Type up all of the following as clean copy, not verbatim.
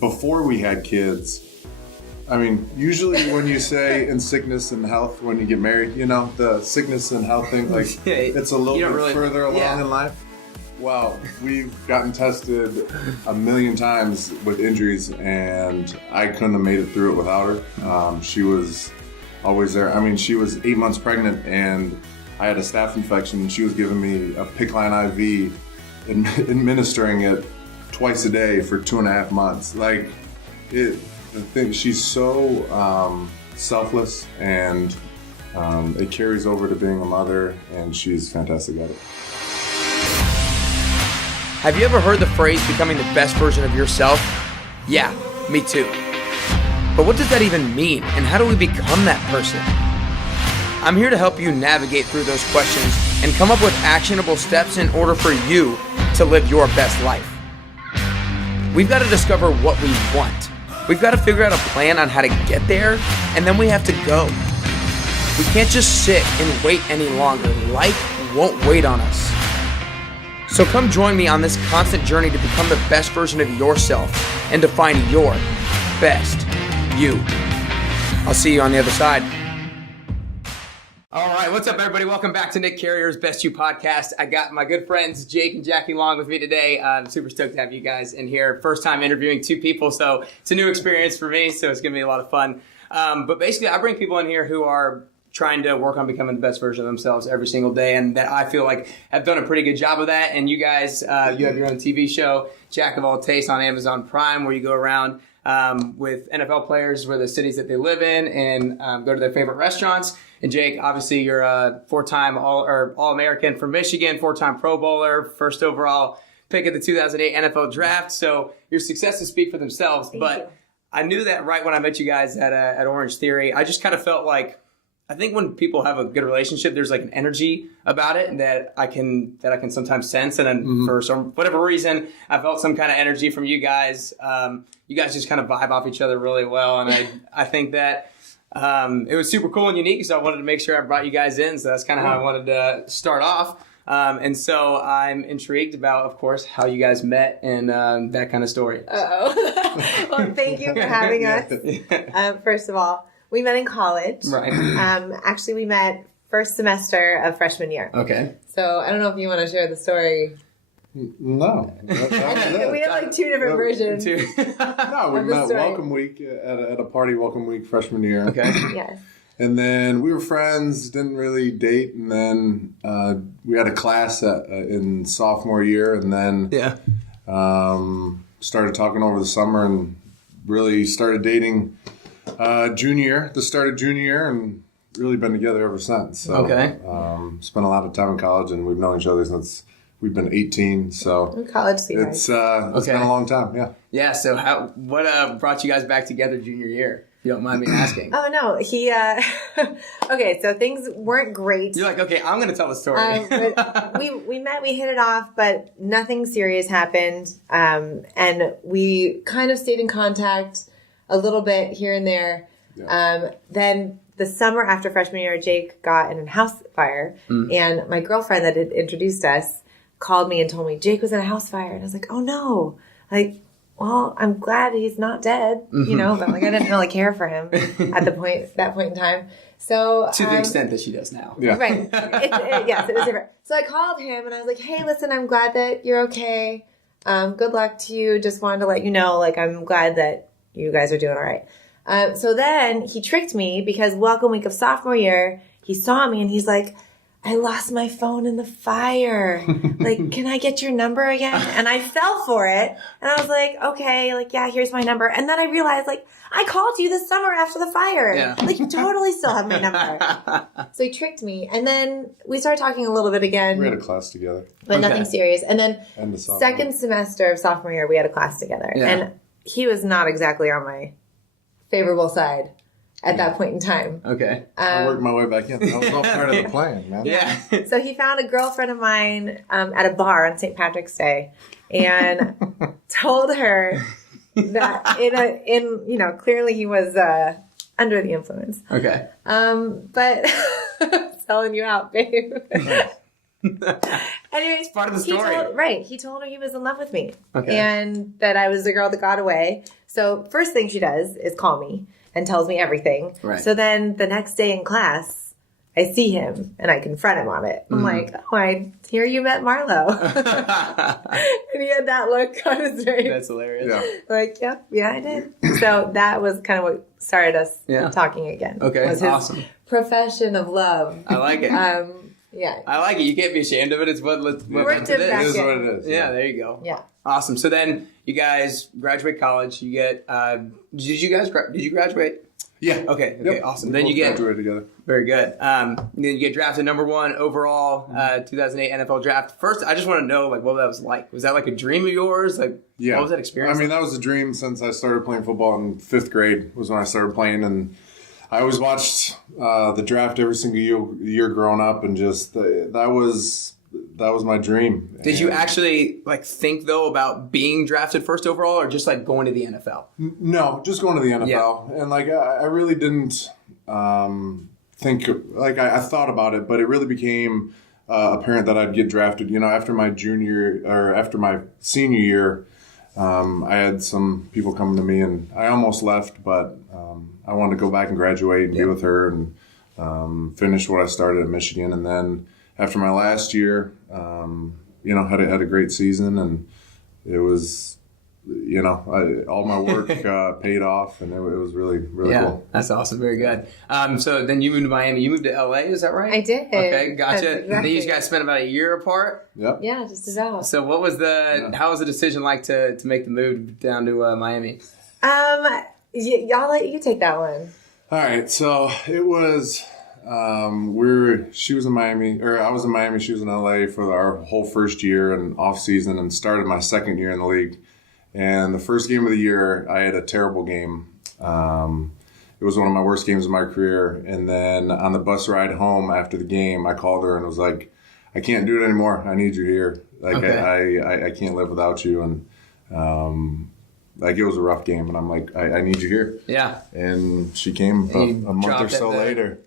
before we had kids, I mean, usually when you say in sickness and health, when you get married, the sickness and health thing, like it's a little bit further along in life. Well, we've gotten tested a million times with injuries, and I couldn't have made it through it without her. She was always there. I mean, she was 8 months pregnant, and I had a staph infection, and she was giving me a PICC line IV and administering it twice a day for 2.5 months. She's so selfless, and it carries over to being a mother, and she's fantastic at it. Have you ever heard the phrase becoming the best version of yourself? Yeah, me too. But what does that even mean, and how do we become that person? I'm here to help you navigate through those questions and come up with actionable steps in order for you to live your best life. We've got to discover what we want. We've got to figure out a plan on how to get there, and then we have to go. We can't just sit and wait any longer. Life won't wait on us. So come join me on this constant journey to become the best version of yourself and to find your best you. I'll see you on the other side. All right, what's up, everybody? Welcome back to Nick Carrier's Best You podcast. I got my good friends Jake and Jackie Long with me today. I'm super stoked to have you guys in here. First time interviewing two people, so it's a new experience for me, so it's going to be a lot of fun. But basically, I bring people in here who are trying to work on becoming the best version of themselves every single day, and that I feel like have done a pretty good job of that. And you guys, you have your own TV show, Jack of All Tastes, on Amazon Prime, where you go around with NFL players, where the cities that they live in, and go to their favorite restaurants. And Jake, obviously, you're a four-time All-American from Michigan, four-time Pro Bowler, first overall pick of the 2008 NFL Draft. So your successes speak for themselves. Thank but you. I knew that right when I met you guys at Orange Theory. I just kind of felt like, I think when people have a good relationship, there's like an energy about it that I can sometimes sense. And then for whatever reason, I felt some kind of energy from you guys. You guys just kind of vibe off each other really well. And I think that it was super cool and unique, so I wanted to make sure I brought you guys in. So that's kind of how I wanted to start off. And so I'm intrigued about, of course, how you guys met and that kind of story. Uh-oh. Well, thank you for having us. First of all, we met in college. Right. Actually, we met first semester of freshman year. Okay. So I don't know if you want to share the story. No. We have like two different versions. No, we met welcome week at a party welcome week freshman year. Okay. Yes. And then we were friends, didn't really date, and then we had a class in sophomore year, and then started talking over the summer and really started dating the start of junior year, and really been together ever since. So, spent a lot of time in college, and we've known each other since we've been 18, so college seniors. It's been a long time, yeah. Yeah, so what brought you guys back together junior year, if you don't mind me asking? Oh, no, he, okay, so things weren't great. You're like, okay, I'm going to tell the story. But we met, we hit it off, but nothing serious happened, and we kind of stayed in contact a little bit here and there. Yeah. Then the summer after freshman year, Jake got in a house fire, and my girlfriend that had introduced us called me and told me Jake was in a house fire, and I was like, oh no, like, well, I'm glad he's not dead, but like I didn't really care for him at that point in time. So to the extent that she does now, yeah, right, yes, it was different. So I called him and I was like, hey, listen, I'm glad that you're okay. Good luck to you. Just wanted to let you know, like, I'm glad that you guys are doing all right. So then he tricked me because welcome week of sophomore year, he saw me and he's like, I lost my phone in the fire. Like, can I get your number again? And I fell for it. And I was like, okay, like, yeah, here's my number. And then I realized, like, I called you this summer after the fire. Yeah. Like, you totally still have my number. So he tricked me. And then we started talking a little bit again. We had a class together. But nothing serious. And then second semester of sophomore year, we had a class together. Yeah. And he was not exactly on my favorable side at that point in time. Okay. I worked my way back in. That was all part of the plan, man. Yeah. So he found a girlfriend of mine at a bar on St. Patrick's Day and told her that clearly he was under the influence. Okay. But selling you out, babe. Anyway, it's part of the story. He told her he was in love with me. Okay. And that I was the girl that got away. So first thing she does is call me and tells me everything. Right. So then the next day in class, I see him and I confront him on it. I'm like, oh, I hear you met Marlo. And he had that look on his face. That's hilarious. Yeah. Like, yep, yeah, I did. So that was kind of what started us talking again. Okay, was his awesome. Profession of love. I like it. Yeah. I like it. You can't be ashamed of it. It's what it is what it is. Yeah, there you go. Yeah. Awesome. So then you guys graduate college. You get, did you graduate? Yeah. Okay, Yep. awesome. We Then both you get, graduated together. very good. Then you get drafted number 1 overall, 2008 NFL draft. First, I just want to know, like, what that was like. Was that like a dream of yours? Like, Yeah. what was that experience? I mean, that was a dream since I started playing football in 5th grade was when I started playing. And I always watched the draft every single year growing up. And just that was my dream. Did you actually, like, think, though, about being drafted first overall or just, like, going to the NFL? No, just going to the NFL. And, like, I really didn't think, like, I thought about it, but it really became apparent that I'd get drafted. After my senior year, I had some people coming to me, and I almost left, but I wanted to go back and graduate and be with her and finish what I started at Michigan. And then after my last year, had a great season, and it was, all my work paid off, and it was really, really cool. That's awesome. Very good. So then you moved to Miami. You moved to LA, is that right? I did. Okay, gotcha. Exactly. Then you guys spent about a year apart. Yep. Yeah, just about. So what was how was the decision like to make the move down to Miami? You take that one. All right. So it was, she was in Miami, or I was in Miami, she was in LA for our whole first year and off season, and started my second year in the league. And the first game of the year, I had a terrible game. It was one of my worst games of my career. And then on the bus ride home after the game, I called her and was like, I can't do it anymore. I need you here. Like, okay. I can't live without you. And, it was a rough game. And I'm like, I need you here. Yeah. And she came a month or so later.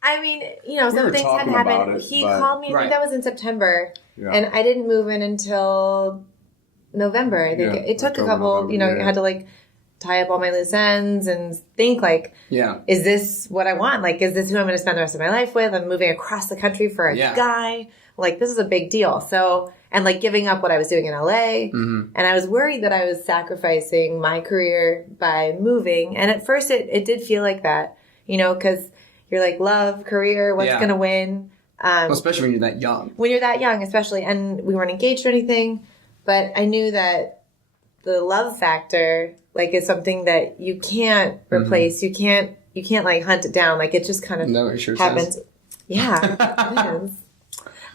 I mean, some things had happened. He called me, I think that was in September. Yeah. And I didn't move in until November. I think it took a couple, I had to like tie up all my loose ends and think like, is this what I want? Like, is this who I'm going to spend the rest of my life with? I'm moving across the country for a guy. Like, this is a big deal. So, and like giving up what I was doing in LA. Mm-hmm. And I was worried that I was sacrificing my career by moving. And at first it did feel like that, because you're like, love, career, what's going to win? Especially when you're that young. When you're that young, especially. And we weren't engaged or anything. But I knew that the love factor, like, is something that you can't replace. Mm-hmm. You can't like hunt it down. Like, it just kind of happens. Says. Yeah, it is.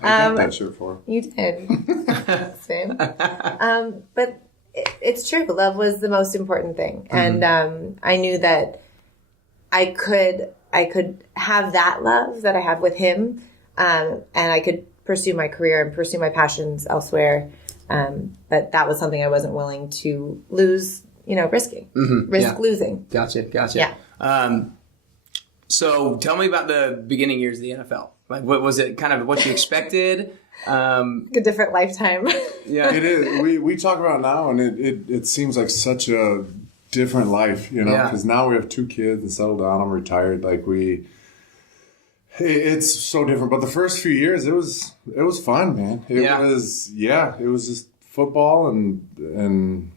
I got that shirt for. You did. Same. But it's true. Love was the most important thing. Mm-hmm. And I knew that I could have that love that I have with him. And I could pursue my career and pursue my passions elsewhere. But that was something I wasn't willing to lose, risking. Mm-hmm. Risk losing. Gotcha. Yeah. So tell me about the beginning years of the NFL. Like, what was it kind of what you expected? A different lifetime. Yeah, it is. We talk about it now, and it seems like such a different life, because now we have 2 kids and settled down. I'm retired. Like, it's so different. But the first few years, it was fun, man. It was just football, and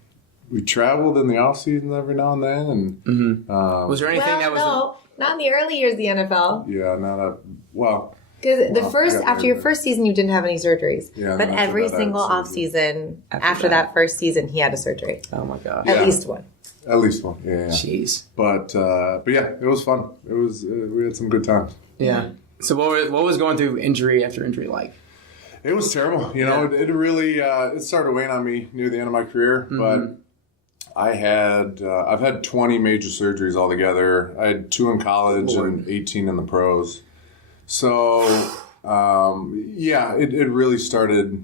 we traveled in the off season every now and then. And was there anything that was not in the early years of the NFL? Yeah, not that well. Because after your first season, you didn't have any surgeries. Yeah, but every single off season after that first season, he had a surgery. Oh my god! At least one. At least one. Yeah. Jeez. But yeah, it was fun. It was we had some good times. Yeah. So what was going through injury after injury like? It was terrible. It really it started weighing on me near the end of my career. Mm-hmm. But I've had 20 major surgeries altogether. I had 2 in college and 18 in the pros. So it really started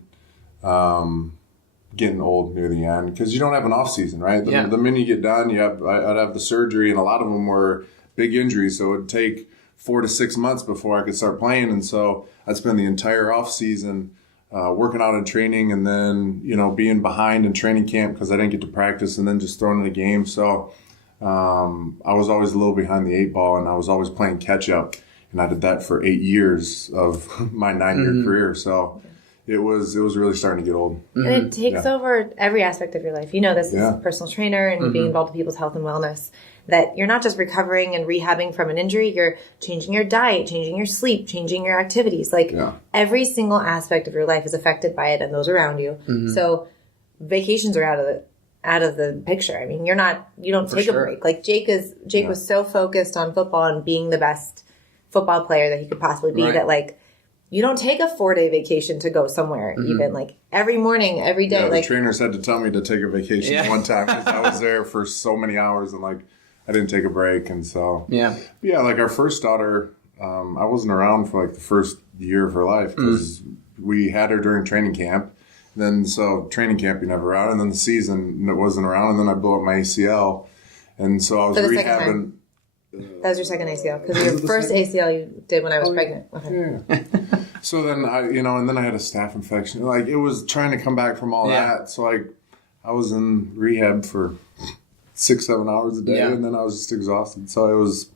getting old near the end because you don't have an off season, right? The minute you get done, I'd have the surgery, and a lot of them were big injuries, so it'd take 4 to 6 months before I could start playing, and so I'd spend the entire off season working out and training, and then, being behind in training camp because I didn't get to practice, and then just throwing in a game. So I was always a little behind the 8 ball, and I was always playing catch up. And I did that for 8 years of my 9-year career. So it was really starting to get old. And it takes over every aspect of your life. You know this as a personal trainer and being involved in people's health and wellness, that you're not just recovering and rehabbing from an injury, you're changing your diet, changing your sleep, changing your activities. Every single aspect of your life is affected by it and those around you. So vacations are out of the picture. I mean, you don't take a break. Like Jake was so focused on football and being the best football player that he could possibly be that you don't take a 4-day vacation to go somewhere even every morning, every day. The trainers had to tell me to take a vacation one time because I was there for so many hours and I didn't take a break. And so, our first daughter, I wasn't around for the first year of her life because we had her during training camp. Then, so training camp, you never out. And then the season, it wasn't around. And then I blew up my ACL. And so I was rehabbing. That was your second ACL because your first ACL you did when I was pregnant. Yeah. So then and then I had a staph infection. It was trying to come back from all that. So I was in rehab for 6-7 hours a day, and then I was just exhausted. So it was.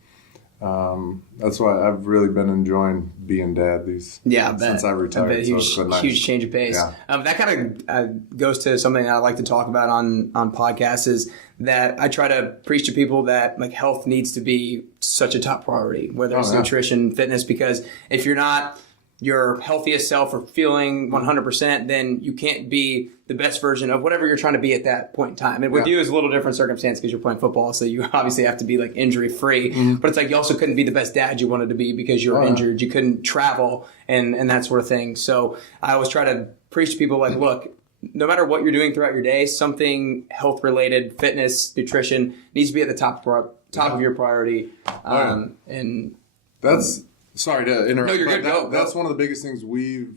That's why I've really been enjoying being dad since I retired. I bet huge change of pace. Yeah. That kind of goes to something that I like to talk about on podcasts is that I try to preach to people that health needs to be such a top priority, whether it's nutrition, fitness, because if you're not your healthiest self or feeling 100%, then you can't be the best version of whatever you're trying to be at that point in time. And with you, it's a little different circumstance because you're playing football, so you obviously have to be injury free. But it's you also couldn't be the best dad you wanted to be because you were injured. You couldn't travel and that sort of thing. So I always try to preach to people look, no matter what you're doing throughout your day, something health related, fitness, nutrition needs to be at the top of your priority. And that's. Sorry to interrupt. No, you're good. That's one of the biggest things we've,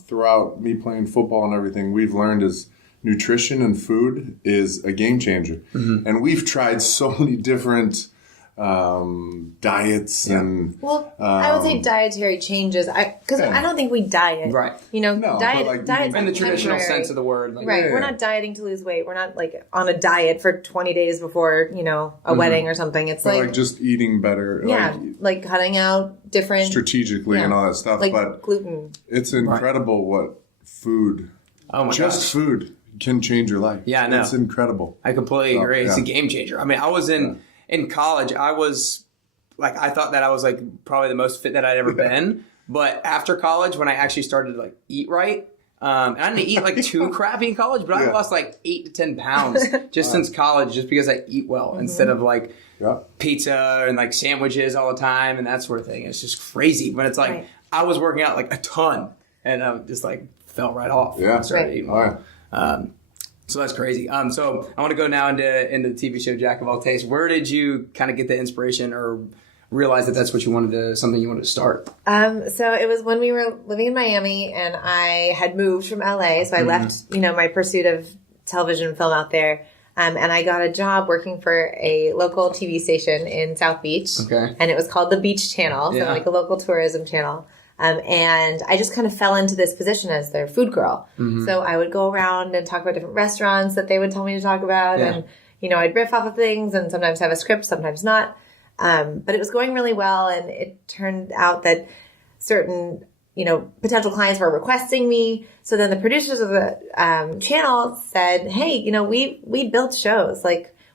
throughout me playing football and everything, we've learned is nutrition and food is a game changer. And we've tried so many different diets and... Well, I would say dietary changes. Because I don't think we diet. Right. Diet's in the traditional sense of the word. We're not dieting to lose weight. We're not on a diet for 20 days before, a wedding or something. It's just eating better. Cutting out different... strategically and all that stuff. But gluten. It's incredible what food... Oh my gosh. Food can change your life. Yeah, I know. It's incredible. I completely agree. It's a game changer. I mean, I was in college, I was I thought that I was probably the most fit that I'd ever been. But after college, when I actually started to eat right, and I didn't eat too crappy in college, but I lost 8 to 10 pounds just since college, just because I eat well instead of pizza and sandwiches all the time and that sort of thing. It's just crazy. But it's I was working out a ton and I just fell right off. Yeah. And started eating well. So that's crazy. So I want to go now into the TV show Jack of All Tastes. Where did you kind of get the inspiration or realize that that's what you wanted to, something you wanted to start? So it was when we were living in Miami and I had moved from LA. So I left, my pursuit of television and film out there. And I got a job working for a local TV station in South Beach. Okay. And it was called the Beach Channel. So a local tourism channel. And I just kind of fell into this position as their food girl. So I would go around and talk about different restaurants that they would tell me to talk about. And, I'd riff off of things and sometimes have a script, sometimes not. But it was going really well. And it turned out that certain, potential clients were requesting me. So then the producers of the channel said, hey, we built shows.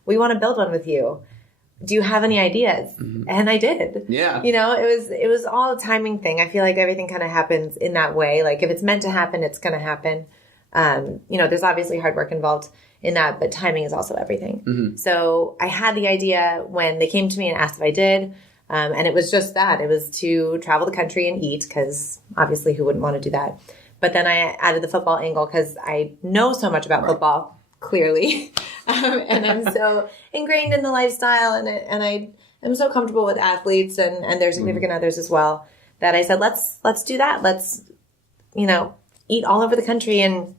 We want to build one with you. Do you have any ideas? And I did. Yeah. It was all a timing thing. I feel like everything kind of happens in that way. If it's meant to happen, it's going to happen. There's obviously hard work involved in that, but timing is also everything. So I had the idea when they came to me and asked if I did. And it was just that. It was to travel the country and eat, because obviously who wouldn't want to do that? But then I added the football angle because I know so much about football. Clearly. And I'm so ingrained in the lifestyle and I am so comfortable with athletes and their significant others as well that I said, let's do that. Let's, eat all over the country and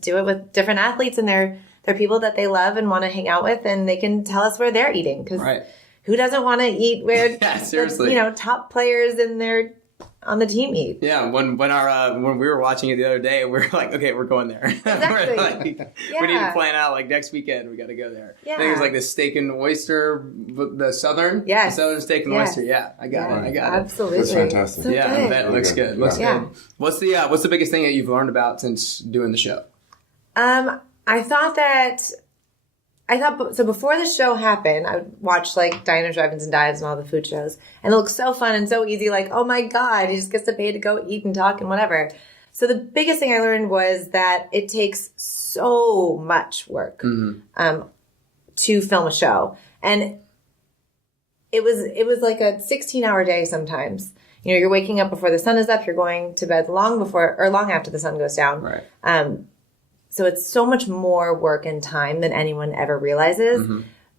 do it with different athletes and they're people that they love and want to hang out with and they can tell us where they're eating because who doesn't want to eat where, seriously. Top players in their on the team eat. Yeah, when we were watching it the other day, we were like, okay, we're going there. Exactly. We need to plan out like next weekend. We got to go there. Yeah. I think it was like the steak and oyster, the southern, yes, the southern steak and oyster. Yeah, I got it. Absolutely, it's fantastic. So good. That looks good. Looks good. What's the biggest thing that you've learned about since doing the show? I thought so before the show happened, I would watch like Diners, Drive-Ins, and Dives and all the food shows. And it looks so fun and so easy. Like, oh my God, he just gets to pay to go eat and talk and whatever. So the biggest thing I learned was that it takes so much work to film a show. And it was like a 16-hour day sometimes. You know, you're waking up before the sun is up. You're going to bed long after the sun goes down. Right. So it's so much more work and time than anyone ever realizes.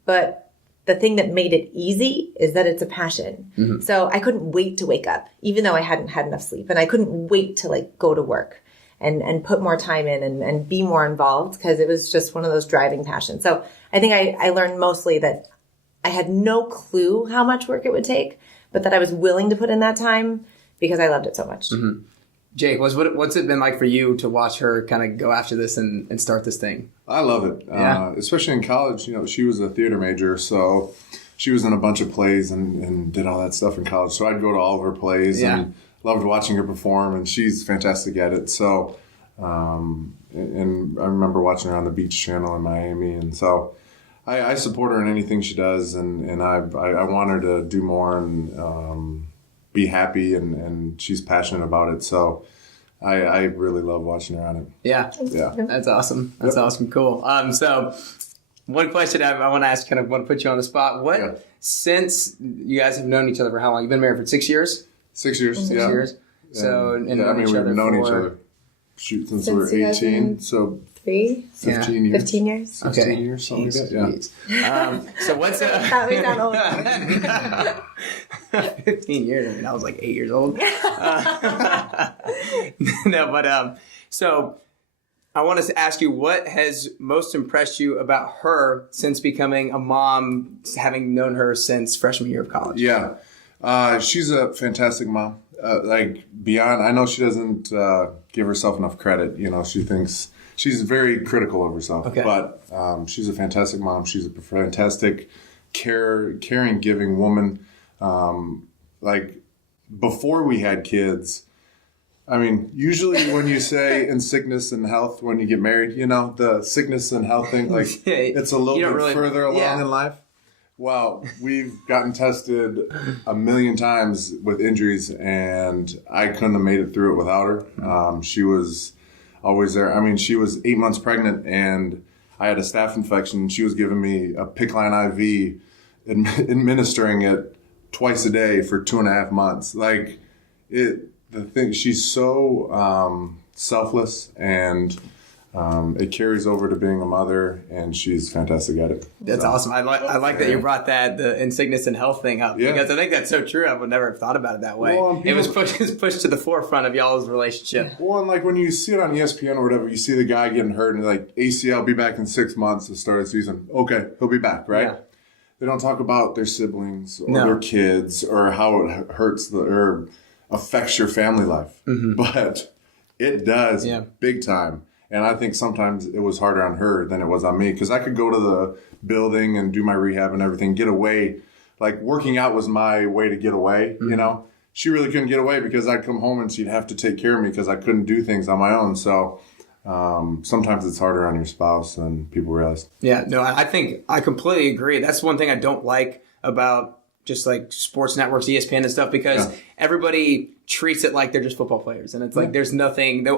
But the thing that made it easy is that it's a passion. So I couldn't wait to wake up, even though I hadn't had enough sleep. And I couldn't wait to like go to work and put more time in and be more involved because it was just one of those driving passions. So I think I learned mostly that I had no clue how much work it would take, but that I was willing to put in that time because I loved it so much. Jake, what's it been like for you to watch her kind of go after this and start this thing? I love it. Especially in college. You know, she was a theater major, so she was in a bunch of plays and did all that stuff in college. So I'd go to all of her plays and loved watching her perform, and she's fantastic at it. So, and I remember watching her on the Beach Channel in Miami, and so I support her in anything she does, and I want her to do more and be happy, and she's passionate about it. So I really love watching her on it. Yeah. That's awesome. That's awesome. Cool. So one question I want to ask, kind of want to put you on the spot. Since you guys have known each other for how long? You've been married for 6 years? 6 years. 6 years. So, we've known each other since we were 18. So 15 years. 15 years. Okay. 15 years, something like that. Yeah. So what's That we sound old. 15 years. I mean, I was like 8 years old. So I want to ask you, what has most impressed you about her since becoming a mom, having known her since freshman year of college? Yeah. She's a fantastic mom. Beyond, I know she doesn't give herself enough credit. You know, she thinks she's very critical of herself, but she's a fantastic mom. She's a fantastic, caring, giving woman. Before we had kids, I mean, usually when you say in sickness and health, when you get married, you know, the sickness and health thing, it's a little bit further along in life. Well, we've gotten tested a million times with injuries, and I couldn't have made it through it without her. She was always there. I mean, she was 8 months pregnant, and I had a staph infection, and she was giving me a PICC line IV, administering it twice a day for 2.5 months. She's so selfless, and it carries over to being a mother, and she's fantastic at it. That's awesome. I like that you brought the in sickness and health thing up, because I think that's so true. I would never have thought about it that way. Well, it was pushed to the forefront of y'all's relationship. Well, and when you see it on ESPN or whatever, you see the guy getting hurt and ACL, be back in 6 months to start the season. Okay, he'll be back, right? Yeah. They don't talk about their siblings or their kids or how it hurts or affects your family life. But it does big time. And I think sometimes it was harder on her than it was on me, because I could go to the building and do my rehab and everything, get away. Working out was my way to get away, you know. She really couldn't get away because I'd come home and she'd have to take care of me because I couldn't do things on my own. So sometimes it's harder on your spouse than people realize. Yeah, no, I think I completely agree. That's one thing I don't like about just sports networks, ESPN and stuff, because everybody treats it like they're just football players. And it's there's no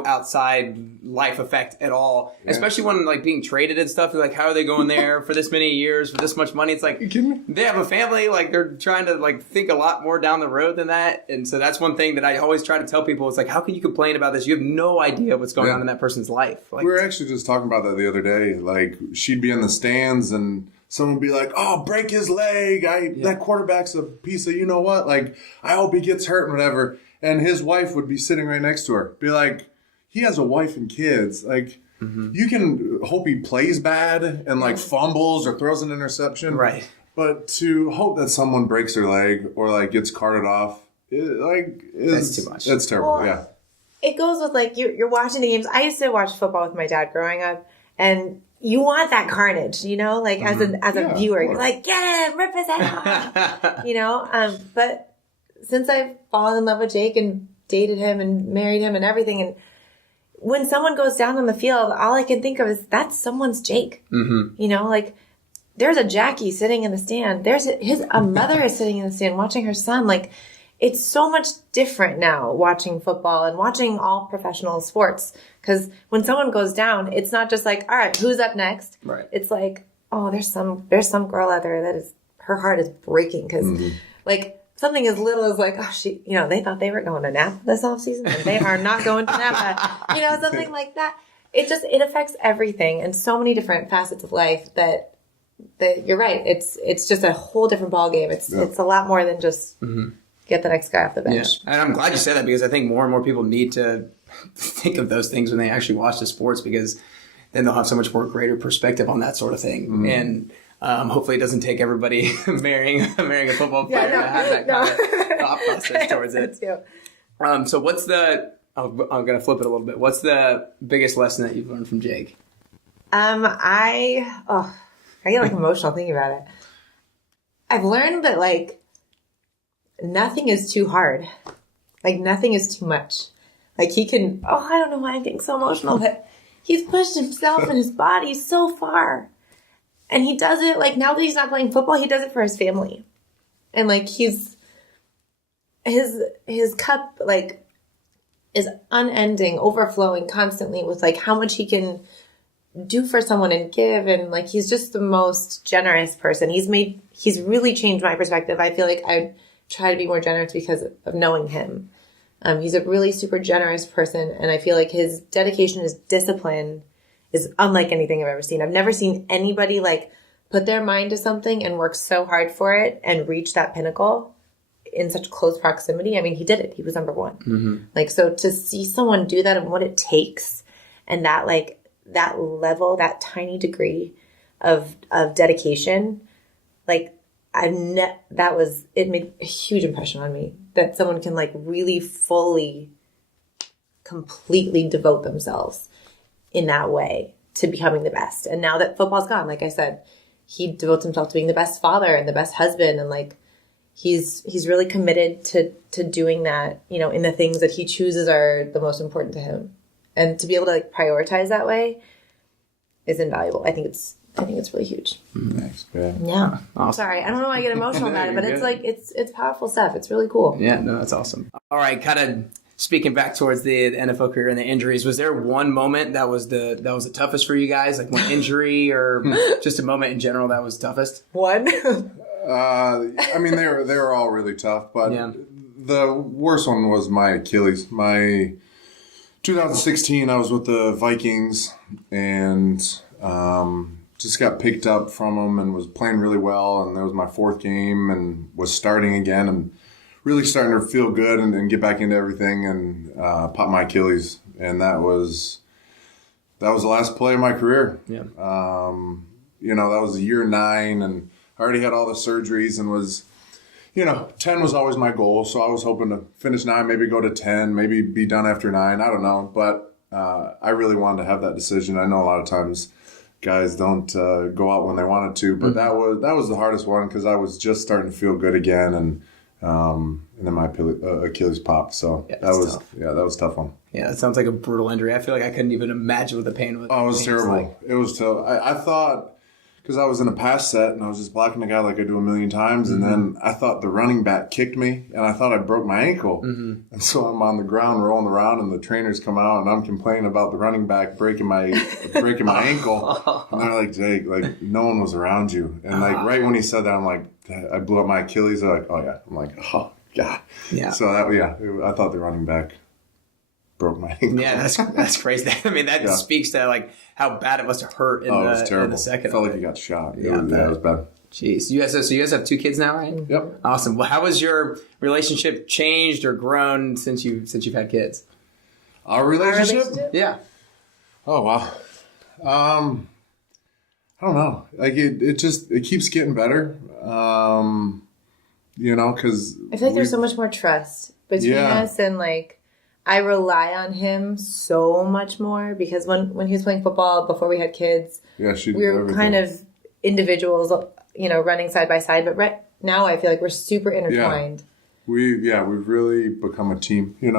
outside life effect at all. Yeah. Especially when being traded and stuff. They're how are they going there for this many years for this much money? It's you kidding me? They have a family. They're trying to think a lot more down the road than that. And so that's one thing that I always try to tell people. It's how can you complain about this? You have no idea what's going on in that person's life. We were actually just talking about that the other day. She'd be in the stands and someone would be like, oh, break his leg. That quarterback's a piece of you-know-what. I hope he gets hurt and whatever. And his wife would be sitting right next to her. Be like, he has a wife and kids. You can hope he plays bad and fumbles or throws an interception. Right. But to hope that someone breaks their leg or gets carted off That's too much. That's terrible. Well, yeah. It goes with like you're watching the games. I used to watch football with my dad growing up, and you want that carnage, like as a viewer, you're like, get him, rip his head off, But since I've fallen in love with Jake and dated him and married him and everything, and when someone goes down on the field, all I can think of is that's someone's Jake. Like there's a Jackie sitting in the stand. There's a mother is sitting in the stand watching her son. Like it's so much different now watching football and watching all professional sports. Because when someone goes down, it's not just like, all right, who's up next? Right. It's like, oh, there's some girl out there that is her heart is breaking because like. Something as little as like, oh, they thought they were going to Napa this offseason and they are not going to Napa. Something like that. It affects everything and so many different facets of life that you're right. It's just a whole different ballgame. It's a lot more than just get the next guy off the bench. Yeah. And I'm glad you said that because I think more and more people need to think of those things when they actually watch the sports because then they'll have so much more greater perspective on that sort of thing. And hopefully it doesn't take everybody marrying a football player to have that kind of thought process towards it. So what's I'm going to flip it a little bit. What's the biggest lesson that you've learned from Jake? I get like emotional thinking about it. I've learned that like nothing is too hard. Like nothing is too much. Like he can, I don't know why I'm getting so emotional, but he's pushed himself and his body so far. And he does it, like, now that he's not playing football, he does it for his family. And, like, his cup, like, is unending, overflowing constantly with, like, how much he can do for someone and give. And, like, he's just the most generous person. He's really changed my perspective. I feel like I try to be more generous because of knowing him. He's a really super generous person. And I feel like his dedication, his discipline is unlike anything I've ever seen. I've never seen anybody like put their mind to something and work so hard for it and reach that pinnacle in such close proximity. I mean, he did it. He was number one. Like, so to see someone do that and what it takes and that like that level, that tiny degree of dedication, like it made a huge impression on me that someone can like really fully, completely devote themselves in that way to becoming the best. And now that football's gone, like I said, he devotes himself to being the best father and the best husband. And like, he's really committed to doing that, in the things that he chooses are the most important to him. And to be able to like prioritize that way is invaluable. I think it's really huge. Thanks. Yeah. Awesome. Sorry. I don't know why I get emotional about it, but it's like, it's powerful stuff. It's really cool. Yeah, no, that's awesome. All right. Kind of speaking back towards the NFL career and the injuries, was there one moment that was the toughest for you guys? Like one injury or just a moment in general that was toughest? One? I mean, they were all really tough, but the worst one was my Achilles. My 2016, I was with the Vikings and just got picked up from them and was playing really well. And that was my fourth game and was starting again and really starting to feel good and get back into everything and pop my Achilles. And that was the last play of my career. Yeah. That was year 9 and I already had all the surgeries and was, 10 was always my goal. So I was hoping to finish 9, maybe go to 10, maybe be done after 9. I don't know. But I really wanted to have that decision. I know a lot of times guys don't go out when they wanted to, but that was the hardest one because I was just starting to feel good again and then my Achilles popped. So that was a tough one. Yeah, it sounds like a brutal injury. I feel like I couldn't even imagine what the pain was. Oh, it was terrible. Like. It was terrible. I thought, because I was in a pass set and I was just blocking the guy like I do a million times, and then I thought the running back kicked me, and I thought I broke my ankle. And so I'm on the ground rolling around, and the trainers come out, and I'm complaining about the running back breaking my ankle. And they're like, Jake, like no one was around you. And like right when he said that, I'm like, I blew up my Achilles. They're like, oh yeah. I'm like, oh God. Yeah. So I thought the running back broke my ankle. Yeah, that's crazy. I mean, that speaks to like how bad it must have hurt in the second. I felt like you got shot. It was bad. Jeez. You guys have 2 kids now, right? Yep. Awesome. Well, how has your relationship changed or grown since you've had kids? Our relationship? Yeah. Oh wow. I don't know. Like it keeps getting better. because I feel like there's so much more trust between us, and like I rely on him so much more because when he was playing football before we had kids, we were kind of individuals, running side by side. But right now, I feel like we're super intertwined. We've really become a team. We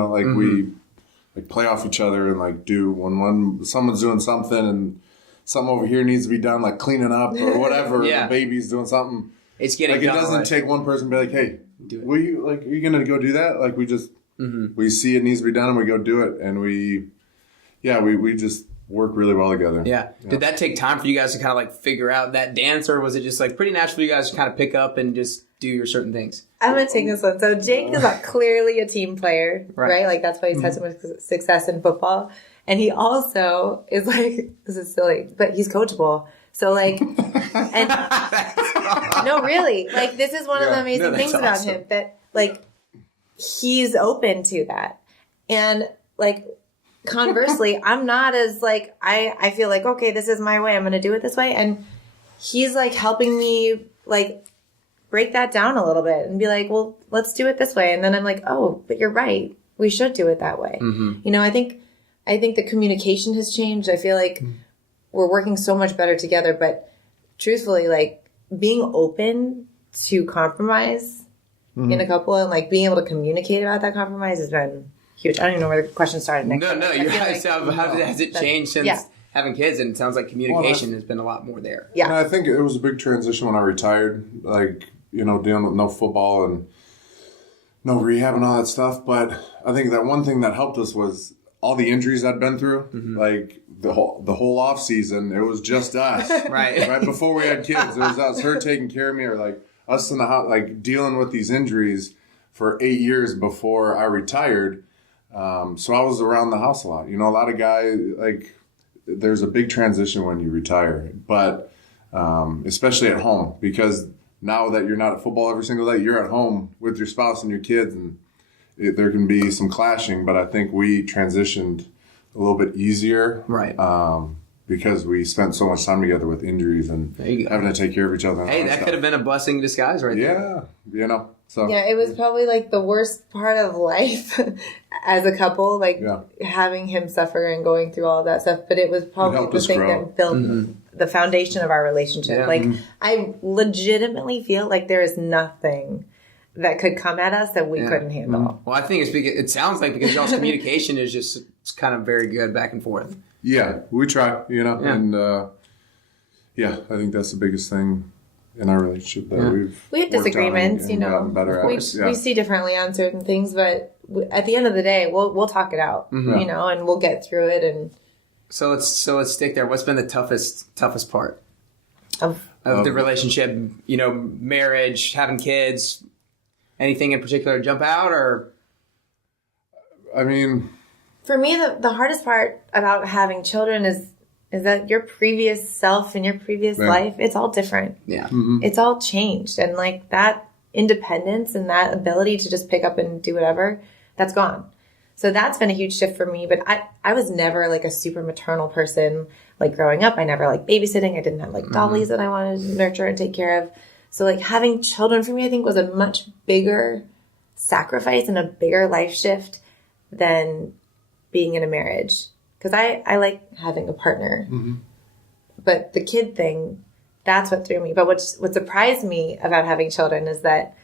like play off each other and like do when someone's doing something and something over here needs to be done, like cleaning up or whatever. The baby's doing something. It's getting like it doesn't take one person to be like, hey, are you gonna go do that? Like we just we see it needs to be done and we go do it, and we just work really well together. Yeah. Did that take time for you guys to kind of like figure out that dance, or was it just like pretty natural for you guys to kind of pick up and just do your certain things? I'm going to take this one. So Jake is clearly a team player, right? Like that's why he's had so much success in football. And he also is like, this is silly, but he's coachable. So like, and no, really, like this is one of the amazing things about him, that like he's open to that. And like, conversely, I'm not as like, I feel like, okay, this is my way. I'm going to do it this way. And he's like helping me like break that down a little bit and be like, well, let's do it this way. And then I'm like, oh, but you're right. We should do it that way. I think the communication has changed. I feel like we're working so much better together, but truthfully, like being open to compromise in a couple and like being able to communicate about that compromise has been huge. I don't even know where the question started next. No, you guys has it changed since having kids? And it sounds like communication has been a lot more there. Yeah. And I think it was a big transition when I retired, like, dealing with no football and no rehab and all that stuff. But I think that one thing that helped us was all the injuries I'd been through, like the whole off season, it was just us. Right before we had kids, it was us, her taking care of me, or like us in the house, like dealing with these injuries for 8 years before I retired. So I was around the house a lot. A lot of guys, like there's a big transition when you retire, but especially at home, because now that you're not at football every single day, you're at home with your spouse and your kids, and there can be some clashing. But I think we transitioned a little bit easier, because we spent so much time together with injuries and having to take care of each other. Hey, that could have been a blessing in disguise, right there. Yeah, So yeah, it was probably like the worst part of life as a couple, like having him suffer and going through all of that stuff. But it was probably the thing that built the foundation of our relationship. Like I legitimately feel like there is nothing that could come at us that we couldn't handle. Well, I think it's because it sounds like because y'all's communication is just it's kind of very good back and forth. Yeah, we try, and I think that's the biggest thing in our relationship that we have disagreements, we see differently on certain things, but at the end of the day, we'll talk it out, and we'll get through it. And so let's stick there. What's been the toughest part of the relationship? Marriage, having kids. Anything in particular jump out, or? I mean, for me, the hardest part about having children is that your previous self and your previous life, it's all different. Yeah. It's all changed. And like that independence and that ability to just pick up and do whatever, that's gone. So that's been a huge shift for me. But I was never like a super maternal person. Like growing up, I never liked babysitting. I didn't have like dollies that I wanted to nurture and take care of. So like having children for me, I think was a much bigger sacrifice and a bigger life shift than being in a marriage. Because I like having a partner. But the kid thing, that's what threw me. But what surprised me about having children is that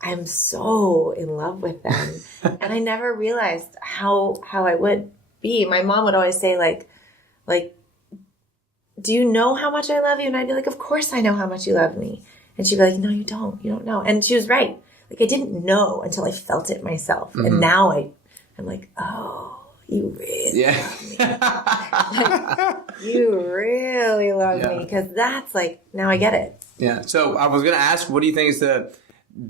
I'm so in love with them. And I never realized how I would be. My mom would always say like, do you know how much I love you? And I'd be like, of course I know how much you love me. And she'd be like, no, you don't. You don't know. And she was right. Like I didn't know until I felt it myself. And now I'm like, oh, you really love me. Like, you really love me. Because that's like, now I get it. Yeah. So I was going to ask, what do you think is the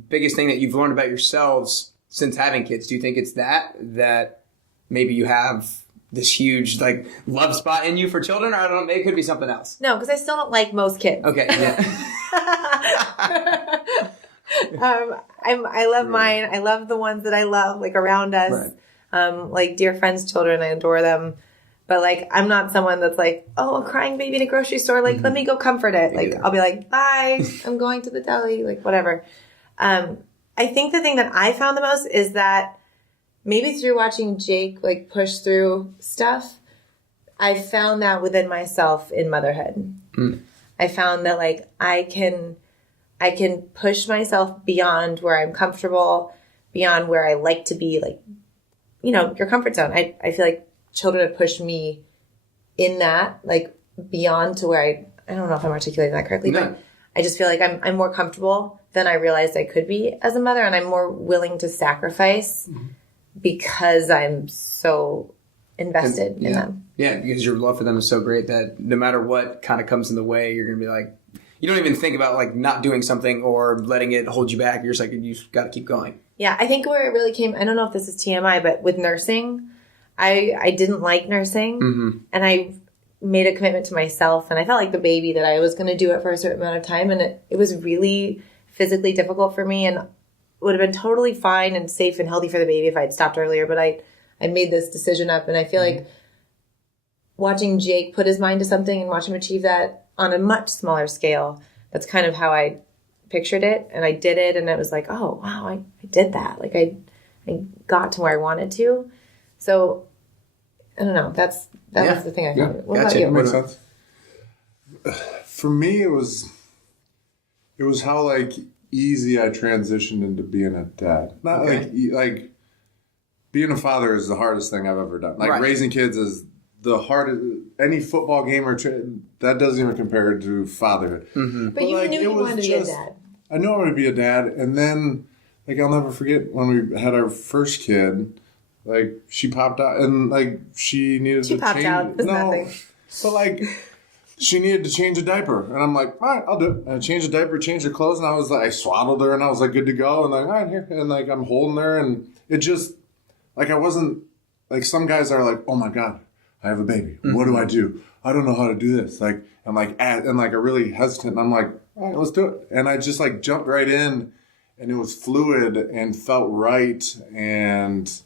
biggest thing that you've learned about yourselves since having kids? Do you think it's that maybe you have this huge like love spot in you for children, or I don't know, maybe it could be something else? No, because I still don't like most kids. Okay. Yeah. I love mine. I love the ones that I love, like around us. Like dear friends' children, I adore them. But like, I'm not someone that's like, oh, a crying baby in a grocery store. Like, let me go comfort it. Like, I'll be like, bye, I'm going to the deli, like whatever. I think the thing that I found the most is that maybe through watching Jake like push through stuff, I found that within myself in motherhood. I found that like I can push myself beyond where I'm comfortable, beyond where I like to be, like, you know, your comfort zone. I feel like children have pushed me in that, like beyond to where I don't know if I'm articulating that correctly, but I just feel like I'm more comfortable than I realized I could be as a mother, and I'm more willing to sacrifice because I'm so invested in them. Yeah, because your love for them is so great that no matter what kind of comes in the way, you're going to be like, you don't even think about like not doing something or letting it hold you back. You're just like, you've got to keep going. Yeah, I think where it really came, I don't know if this is TMI, but with nursing, I didn't like nursing, and I made a commitment to myself, and I felt like the baby that I was going to do it for a certain amount of time, and it was really physically difficult for me, and would have been totally fine and safe and healthy for the baby if I'd stopped earlier, but I made this decision up, and I feel like watching Jake put his mind to something and watch him achieve that on a much smaller scale, that's kind of how I pictured it, and I did it, and it was like, oh, wow, I did that. Like, I got to where I wanted to. So, I don't know. That was the thing I found. What about you? Makes sense. For me, it was how, like, easy I transitioned into being a dad. Not like being a father is the hardest thing I've ever done. Like, raising kids is the hardest. Any football game that doesn't even compare to fatherhood. But you like, knew you wanted to be a dad. I knew I wanted to be a dad, and then, like, I'll never forget when we had our first kid. Like, she popped out, and like she needed to change. She popped out. It was nothing. But like, she needed to change a diaper, and I'm like, all right, I'll do it. And I changed the diaper, changed her clothes, and I was like, I swaddled her, and I was like, good to go, and like, all right, here, and like, I'm holding her, and it just, like, I wasn't like some guys are like, oh my god, I have a baby. What do I do? I don't know how to do this. Like, I'm like, and like, I'm really hesitant, and I'm like, all right, let's do it, and I just like jumped right in, and it was fluid and felt right, and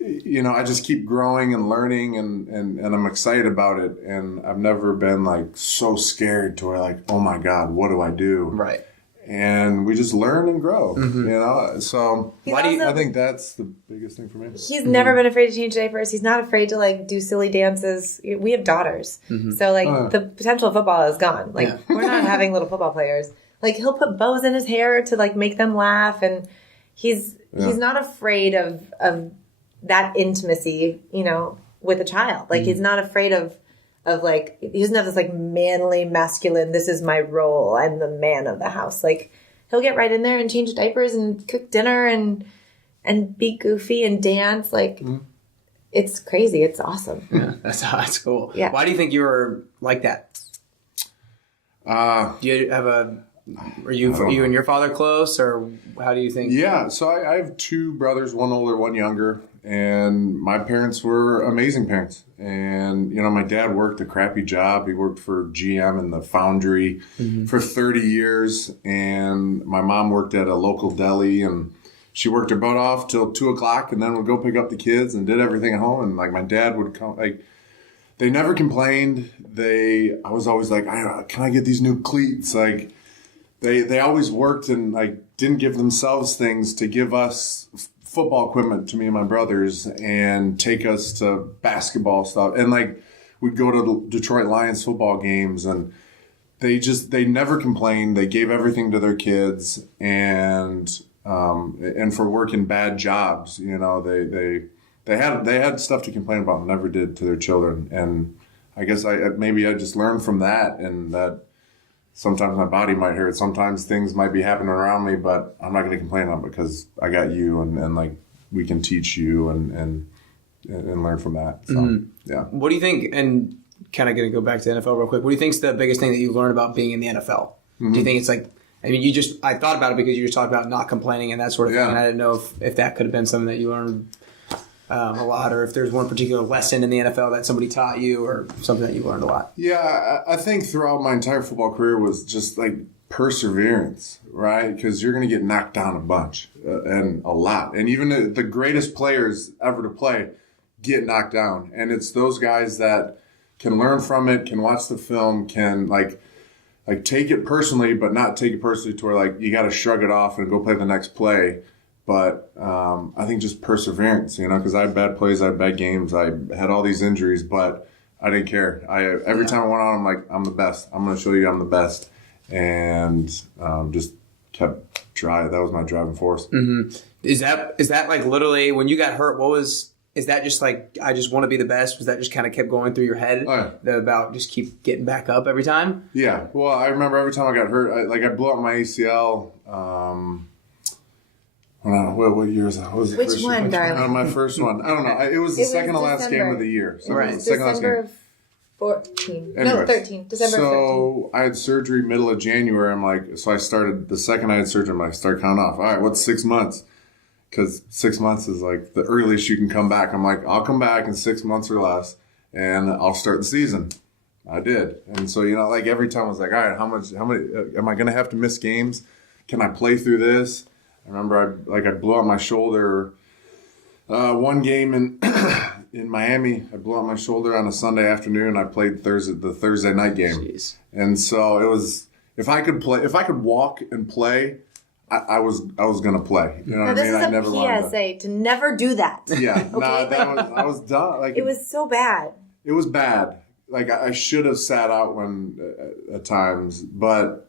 you know, I just keep growing and learning, and I'm excited about it. And I've never been like so scared to where like, oh my God, what do I do? Right. And we just learn and grow, you know? So I think that's the biggest thing for me. He's never been afraid to change diapers. He's not afraid to like do silly dances. We have daughters. So like the potential of football is gone. Like we're not having little football players. Like he'll put bows in his hair to like make them laugh. And he's not afraid of that intimacy, you know, with a child. Like he's not afraid of like, he doesn't have this like manly, masculine, this is my role, I'm the man of the house. Like he'll get right in there and change diapers and cook dinner and be goofy and dance. Like it's crazy. It's awesome. Yeah, that's cool. Yeah. Why do you think you were like that? Do you have are you and your father close, or how do you think? Yeah, so I have two brothers, one older, one younger, and my parents were amazing parents. And, you know, my dad worked a crappy job. He worked for GM in the foundry for 30 years, and my mom worked at a local deli, and she worked her butt off till 2 o'clock, and then would go pick up the kids and did everything at home. And, like, my dad would come, like, they never complained. I was always like, can I get these new cleats? Like, They always worked and like didn't give themselves things to give us football equipment to me and my brothers and take us to basketball stuff. And like we'd go to the Detroit Lions football games, and they never complained. They gave everything to their kids, and for working bad jobs, you know, they had stuff to complain about and never did to their children. And I guess I just learned from that, and that sometimes my body might hurt. Sometimes things might be happening around me, but I'm not going to complain on it because I got you, and like we can teach you and learn from that. So, yeah. What do you think? And kind of going to go back to the NFL real quick. What do you think is the biggest thing that you learned about being in the NFL? Do you think it's like? I mean, I thought about it because you just talked about not complaining and that sort of thing. And I didn't know if that could have been something that you learned a lot, or if there's one particular lesson in the NFL that somebody taught you, or something that you learned a lot. Yeah, I think throughout my entire football career was just like perseverance, right? Because you're going to get knocked down a bunch and a lot. And even the greatest players ever to play get knocked down. And it's those guys that can learn from it, can watch the film, can like like take it personally, but not take it personally to where like you got to shrug it off and go play the next play. But I think just perseverance, because I had bad plays, I had bad games, I had all these injuries, but I didn't care. Every time I went on, I'm like, I'm the best. I'm going to show you I'm the best. And just kept trying. That was my driving force. Mm-hmm. Is that like literally when you got hurt, is that just like, I just want to be the best? Was that just kind of kept going through your head about just keep getting back up every time? Yeah. Well, I remember every time I got hurt, I blew up my ACL. What year was that? Which one, darling? My first one. I don't know. It was the second to last game of the year. So right. December 14. Anyways, no, 13. December 13. So I had surgery middle of January. I'm like, so I started, the second I had surgery, I'm like, start counting off. All right, what's 6 months? Because 6 months is like the earliest you can come back. I'm like, I'll come back in 6 months or less, and I'll start the season. I did. And so, like every time I was like, all right, how many, am I going to have to miss games? Can I play through this? I remember I blew out my shoulder one game in Miami. I blew out my shoulder on a Sunday afternoon. I played the Thursday night game. Jeez. And so it was, if I could walk and play, I was going to play. You know what I mean? I never wanted to never do that. Yeah. Okay? I was done. Like, it was so bad. It was bad. Like I should have sat out at times, but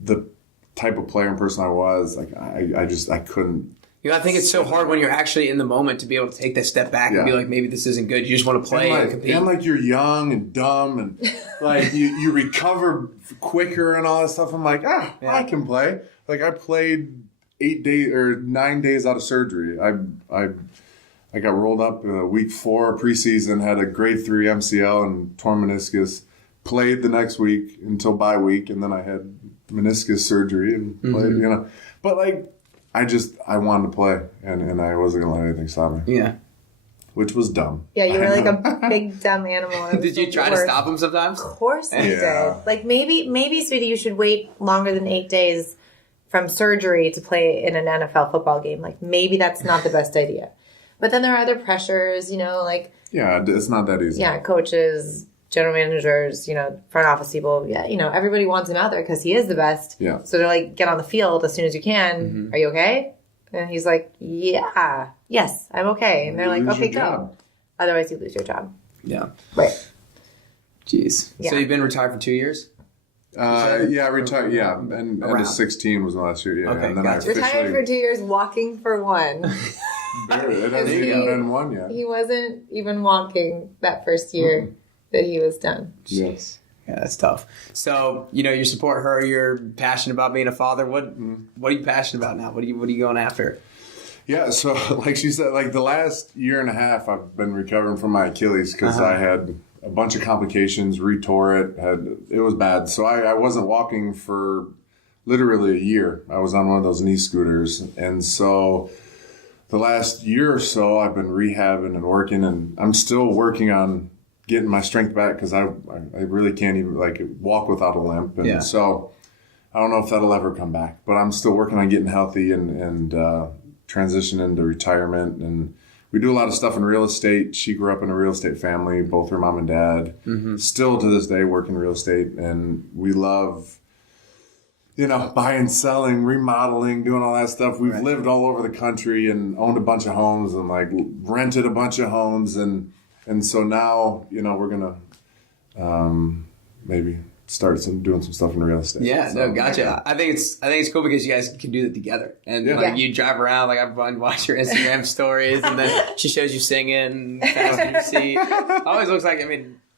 the type of player and person I was, like I couldn't. I think it's so hard when you're actually in the moment to be able to take that step back and be like, maybe this isn't good. You just want to play and compete. And like you're young and dumb and like you recover quicker and all that stuff. I'm like, I can play. Like I played 9 days out of surgery. I got rolled up week 4 preseason, had a grade 3 MCL and torn meniscus. Played the next week until bye week, and then I had meniscus surgery and played, But like, I wanted to play, and I wasn't going to let anything stop me. Yeah. Which was dumb. Yeah, you were like a big dumb animal. Did you try to stop him sometimes? Of course I did. Like maybe, sweetie, you should wait longer than 8 days from surgery to play in an NFL football game. Like maybe that's not the best idea. But then there are other pressures, like... Yeah, it's not that easy. Yeah, coaches... general managers, front office people, everybody wants him out there because he is the best. Yeah. So they're like, get on the field as soon as you can. Mm-hmm. Are you okay? And he's like, yes, I'm okay. And they're like, okay, go. Otherwise, you lose your job. Yeah. Right. Jeez. Yeah. So you've been retired for 2 years? Retired. Yeah, and end of 16 was the last year. Yeah, okay, and then gotcha. Retired for 2 years, walking for 1. It hasn't even been 1 yet. He wasn't even walking that first year. Mm-hmm. That he was done. Yes. Yeah, that's tough. So, you support her. You're passionate about being a father. What are you passionate about now? What are you going after? Yeah, so like she said, like the last year and a half, I've been recovering from my Achilles because I had a bunch of complications, retore it. It was bad. So I wasn't walking for literally a year. I was on one of those knee scooters. And so the last year or so, I've been rehabbing and working, and I'm still working on getting my strength back because I really can't even walk without a limp. And so I don't know if that'll ever come back, but I'm still working on getting healthy and transition into retirement. And we do a lot of stuff in real estate. She grew up in a real estate family, both her mom and dad, still to this day work in real estate. And we love, buying, selling, remodeling, doing all that stuff. We've lived all over the country and owned a bunch of homes and rented a bunch of homes. And so now, we're going to maybe start doing some stuff in real estate. Yeah, so, gotcha. I think it's cool because you guys can do that together. And you drive around, I've watched your Instagram stories, and then she shows you singing, fasten your seat. Always looks like,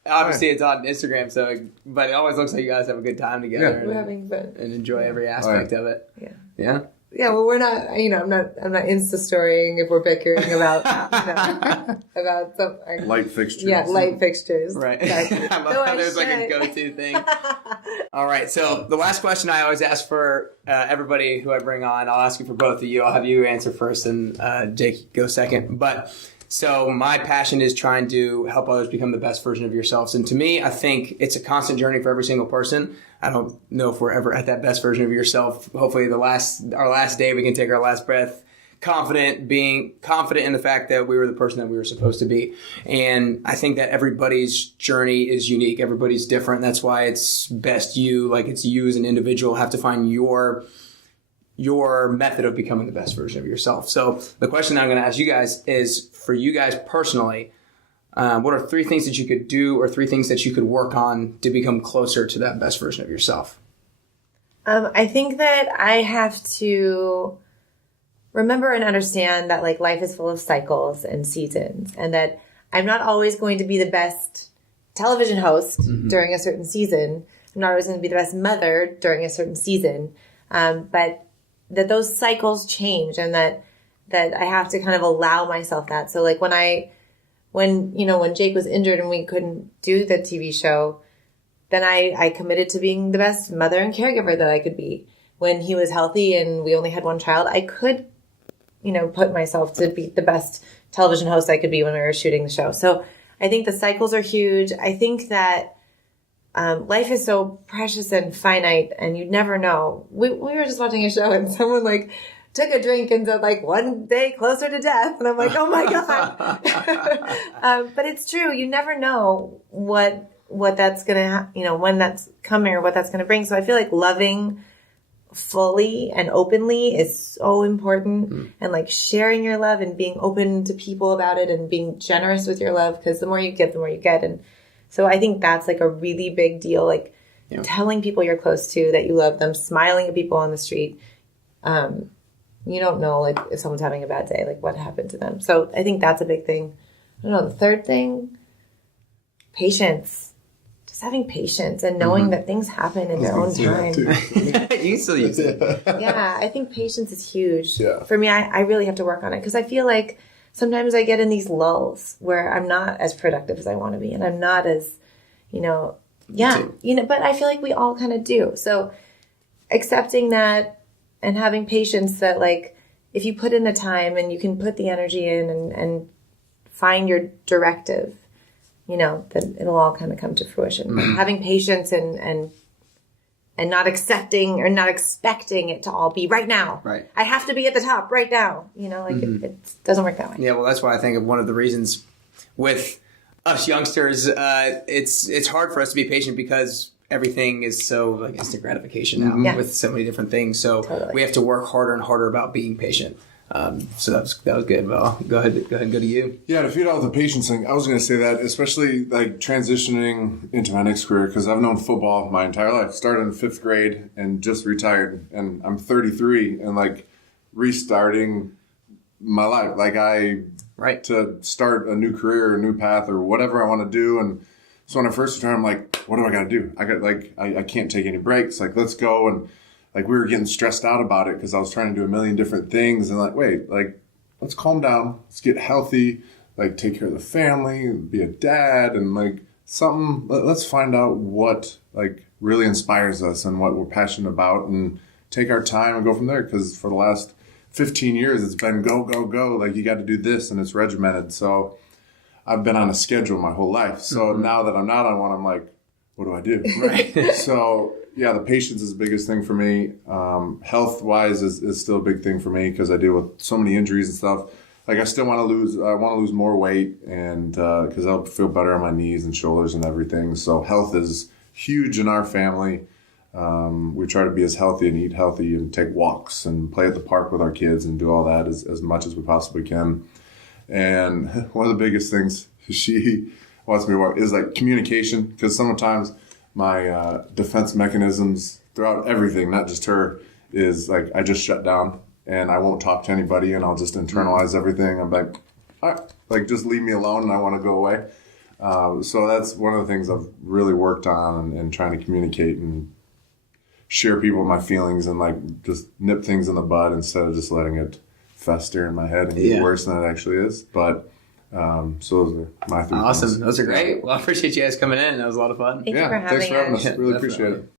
obviously it's on Instagram, but it always looks like you guys have a good time together. We're having fun. And enjoy every aspect of it. Yeah. Yeah? Yeah, well, we're not. I'm not Insta-storying if we're bickering about about some light fixtures. Yeah, light fixtures. Right. I love how there's a go-to thing. All right. So the last question I always ask for everybody who I bring on, I'll ask you for both of you. I'll have you answer first, and Jake go second. But so my passion is trying to help others become the best version of yourselves, and to me, I think it's a constant journey for every single person. I don't know if we're ever at that best version of yourself. Hopefully our last day we can take our last breath being confident in the fact that we were the person that we were supposed to be. And I think that everybody's journey is unique. Everybody's different. That's why it's best it's you as an individual have to find your method of becoming the best version of yourself. So the question that I'm going to ask you guys is, for you guys personally, what are 3 things that you could do or 3 things that you could work on to become closer to that best version of yourself? I think that I have to remember and understand that like life is full of cycles and seasons, and that I'm not always going to be the best television host during a certain season. I'm not always going to be the best mother during a certain season. But that those cycles change, and that I have to kind of allow myself that. So like when Jake was injured and we couldn't do the TV show, then I committed to being the best mother and caregiver that I could be. When he was healthy and we only had one child, I could, put myself to be the best television host I could be when we were shooting the show. So I think the cycles are huge. I think that life is so precious and finite, and you never know. We were just watching a show and someone like took a drink and said like 1 day closer to death. And I'm like, oh my God. But it's true. You never know what that's going to, when that's coming or what that's going to bring. So I feel like loving fully and openly is so important, and like sharing your love and being open to people about it and being generous with your love, because the more you give, the more you get. And so I think that's like a really big deal, like telling people you're close to that you love them, smiling at people on the street. You don't know like if someone's having a bad day, like what happened to them. So I think that's a big thing. I don't know. The third thing, patience. Just having patience and knowing that things happen in their own time. You still use it. Yeah, I think patience is huge. Yeah. For me, I really have to work on it, because I feel like sometimes I get in these lulls where I'm not as productive as I want to be, and I'm not as, but I feel like we all kind of do. So accepting that and having patience that like, if you put in the time and you can put the energy in and find your directive, then it'll all kind of come to fruition. But having patience and not accepting or not expecting it to all be right now. Right. I have to be at the top right now. It doesn't work that way. Yeah, well, that's why I think one of the reasons with us youngsters, it's hard for us to be patient, because everything is so like instant gratification now with so many different things. So we have to work harder and harder about being patient. So that was good. Well, go ahead and go to you. Yeah, to feed off the patience thing, I was going to say that, especially like transitioning into my next career, because I've known football my entire life. Started in 5th grade and just retired, and I'm 33, and like restarting my life. Like to start a new career, a new path, or whatever I want to do. And so when I first started, I'm like, what do I got to do? I can't take any breaks. Like, let's go. And like we were getting stressed out about it because I was trying to do a million different things, and like, wait, like let's calm down, let's get healthy, like take care of the family, be a dad, and like let's find out what like really inspires us and what we're passionate about, and take our time and go from there. Because for the last 15 years, it's been go, go, go. Like you got to do this, and it's regimented. So I've been on a schedule my whole life. So now that I'm not on one, I'm like, what do I do? Right. So yeah, the patience is the biggest thing for me. Health-wise is still a big thing for me, because I deal with so many injuries and stuff. Like I still want to lose more weight, and because I'll feel better on my knees and shoulders and everything. So health is huge in our family. We try to be as healthy and eat healthy and take walks and play at the park with our kids and do all that as much as we possibly can. And one of the biggest things she wants me to work is like communication, because sometimes my defense mechanisms throughout everything, not just her, is like I just shut down and I won't talk to anybody, and I'll just internalize everything. I'm like, all right, like just leave me alone, and I want to go away. So that's one of the things I've really worked on, and trying to communicate and share people my feelings, and like just nip things in the bud instead of just letting it fester in my head and get worse than it actually is. But so those are my 3 Awesome. things. Those are great. Well, I appreciate you guys coming in. That was a lot of fun. Thank you for having thanks for having us. Yeah, Really definitely. appreciate it.